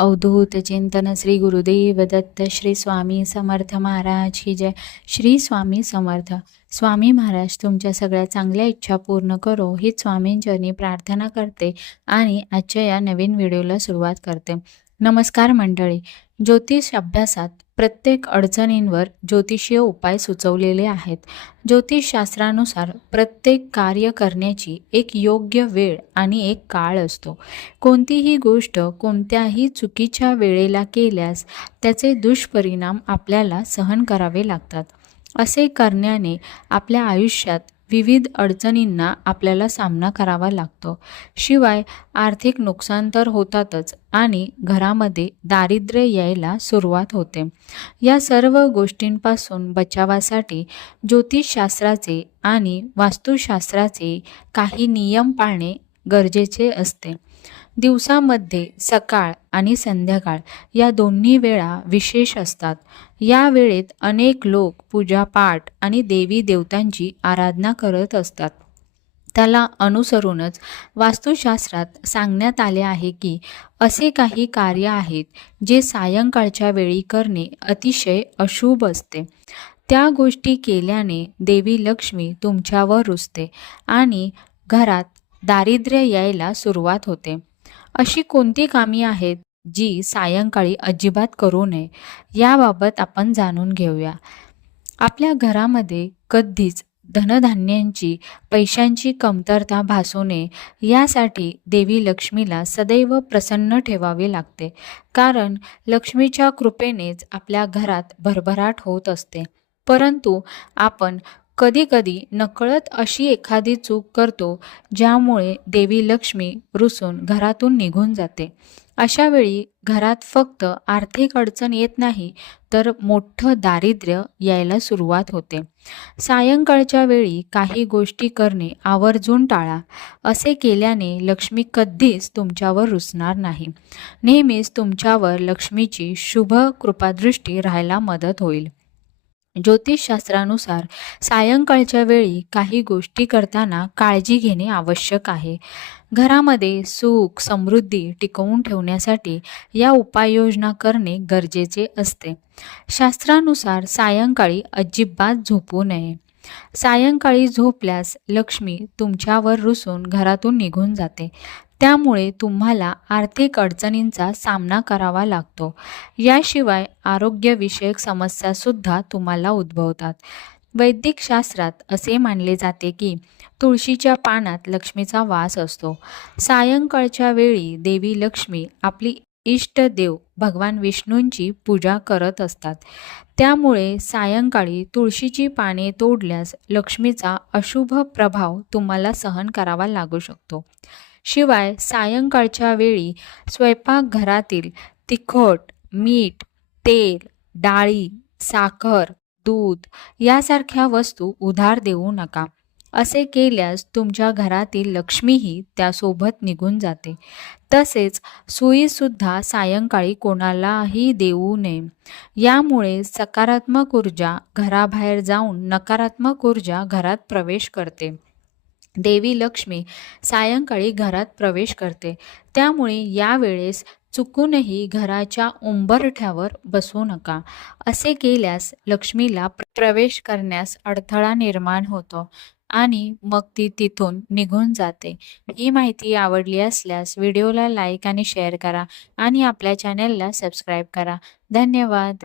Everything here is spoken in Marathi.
अवधूत चिंतन श्री गुरुदेव दत्त श्री स्वामी समर्थ महाराज की जय. श्री स्वामी समर्थ. स्वामी महाराज तुमच्या सगळ्या चांगल्या इच्छा पूर्ण करो हीच स्वामींचरणी प्रार्थना करते आणि आजच्या या नवीन व्हिडिओला सुरुवात करते. नमस्कार मंडळी. ज्योतिष अभ्यासात प्रत्येक अडचणींवर ज्योतिषीय उपाय सुचवलेले आहेत. ज्योतिषशास्त्रानुसार प्रत्येक कार्य करण्याची एक योग्य वेळ आणि एक काळ असतो. कोणतीही गोष्ट कोणत्याही चुकीच्या वेळेला केल्यास त्याचे दुष्परिणाम आपल्याला सहन करावे लागतात. असे करण्याने आपल्या आयुष्यात विविध अडचणींना आपल्याला सामना करावा लागतो. शिवाय आर्थिक नुकसान तर होतातच आणि घरामध्ये दारिद्र्य यायला सुरुवात होते. या सर्व गोष्टींपासून बचावासाठी ज्योतिषशास्त्राचे आणि वास्तुशास्त्राचे काही नियम पाळणे गरजेचे असते. दिवसामध्ये सकाळ आणि संध्याकाळ या दोन्ही वेळा विशेष असतात. या वेळेत अनेक लोक पूजापाठ आणि देवी देवतांची आराधना करत असतात. त्याला अनुसरूनच वास्तुशास्त्रात सांगण्यात आले आहे की असे काही कार्य आहेत जे सायंकाळच्या वेळी करणे अतिशय अशुभ असते. त्या गोष्टी केल्याने देवी लक्ष्मी तुमच्यावर रुसते आणि घरात दारिद्र्य यायला सुरुवात होते. अशी कोणती कामे आहेत जी सायंकाळी अजिबात करू नये याबाबत आपण जाणून घेऊया. आपल्या घरामध्ये कधीच धनधान्यांची पैशांची कमतरता भासू नये यासाठी देवी लक्ष्मीला सदैव प्रसन्न ठेवावे लागते. कारण लक्ष्मीच्या कृपेनेच आपल्या घरात भरभराट होत असते. परंतु आपण कधीकधी नकळत अशी एखादी चूक करतो ज्यामुळे देवी लक्ष्मी रुसून घरातून निघून जाते. अशा वेळी घरात फक्त आर्थिक अडचण येत नाही तर मोठं दारिद्र्य यायला सुरुवात होते. सायंकाळच्या वेळी काही गोष्टी करणे आवर्जून टाळा. असे केल्याने लक्ष्मी कधीच तुमच्यावर रुसणार नाही. नेहमीच तुमच्यावर लक्ष्मीची शुभ कृपादृष्टी राहायला मदत होईल. ज्योतिषशास्त्रानुसार सायंकाळच्या वेळी काही गोष्टी करताना काळजी घेणे आवश्यक आहे. घरामध्ये सुख समृद्धी टिकवून ठेवण्यासाठी या उपाययोजना करणे गरजेचे असते. शास्त्रानुसार सायंकाळी अजिबात झोपू नये. सायंकाळी झोपल्यास लक्ष्मी तुमच्यावर रुसून घरातून निघून जाते. त्यामुळे तुम्हाला आर्थिक अडचणींचा सामना करावा लागतो. याशिवाय आरोग्यविषयक समस्यासुद्धा तुम्हाला उद्भवतात. वैदिक शास्त्रात असे मानले जाते की तुळशीच्या पानात लक्ष्मीचा वास असतो. सायंकाळच्या वेळी देवी लक्ष्मी आपली इष्टदेव भगवान विष्णूंची पूजा करत असतात. त्यामुळे सायंकाळी तुळशीची पाने तोडल्यास लक्ष्मीचा अशुभ प्रभाव तुम्हाला सहन करावा लागू शकतो. शिवाय सायंकाळच्या वेळी स्वयंपाकघरातील तिखट, मीठ, तेल, डाळी, साखर, दूध यासारख्या वस्तू उधार देऊ नका. असे केल्यास तुमच्या घरातील लक्ष्मीही त्यासोबत निघून जाते. तसेच सुईसुद्धा सायंकाळी कोणालाही देऊ नये. यामुळे सकारात्मक ऊर्जा घराबाहेर जाऊन नकारात्मक ऊर्जा घरात प्रवेश करते. देवी लक्ष्मी सायंकाळी घरात प्रवेश करते. त्यामुळे यावेळेस चुकूनही घराच्या उंबरठ्यावर बसू नका. असे केल्यास लक्ष्मीला प्रवेश करण्यास अडथळा निर्माण होतो आणि मग ती तिथून निघून जाते. ही माहिती आवडली असल्यास व्हिडिओला लाईक आणि शेअर करा आणि आपल्या चॅनेलला सबस्क्राईब करा. धन्यवाद.